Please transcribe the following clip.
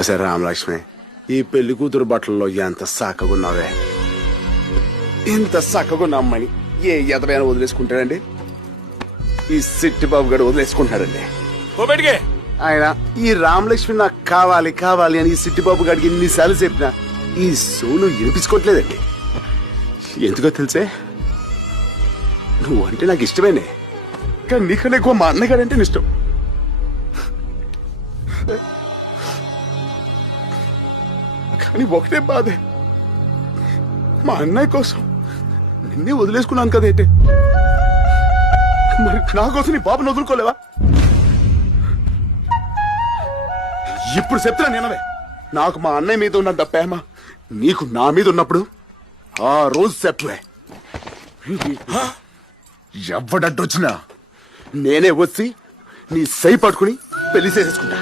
అసలు రామలక్ష్మి, ఈ పెళ్లి కూతురు బట్టల్లో ఎంత చక్కగున్నావే. ఇంత చక్కగున్న అమ్మని ఏ ఎదవైనా వదిలేసుకుంటాడండి? ఈ సిట్టి బాబు గడు వదిలేసుకుంటాడండి. ఆయన ఈ రామలక్ష్మి నాకు కావాలి కావాలి అని ఈ సిట్టి బాబు గడికి ఎన్నిసార్లు చెప్పినా ఈ సోను వినిపించుకోవట్లేదండి. ఎందుకో తెలుసే, నువ్వంటే నాకు ఇష్టమేనే, కానీ నీకన్నా ఎక్కువ మా అన్నగాడంటే ఇష్టం. కానీ ఒకటే బాధే, మా అన్నయ్య కోసం నిన్నే వదిలేసుకున్నాను కదేంటి, మరి నా కోసం నీ బాబుని వదులుకోలేవా? ఇప్పుడు చెప్తున్నా నేనవే, నాకు మా అన్నయ్య మీద ఉన్నంత ప్రేమ నీకు నా మీద ఉన్నప్పుడు ఆ రోజు చెప్పే. ఎవడడ్డొచ్చినా నేనే వచ్చి నీ సై పట్టుకుని పెళ్లి చేసేసుకుంటా.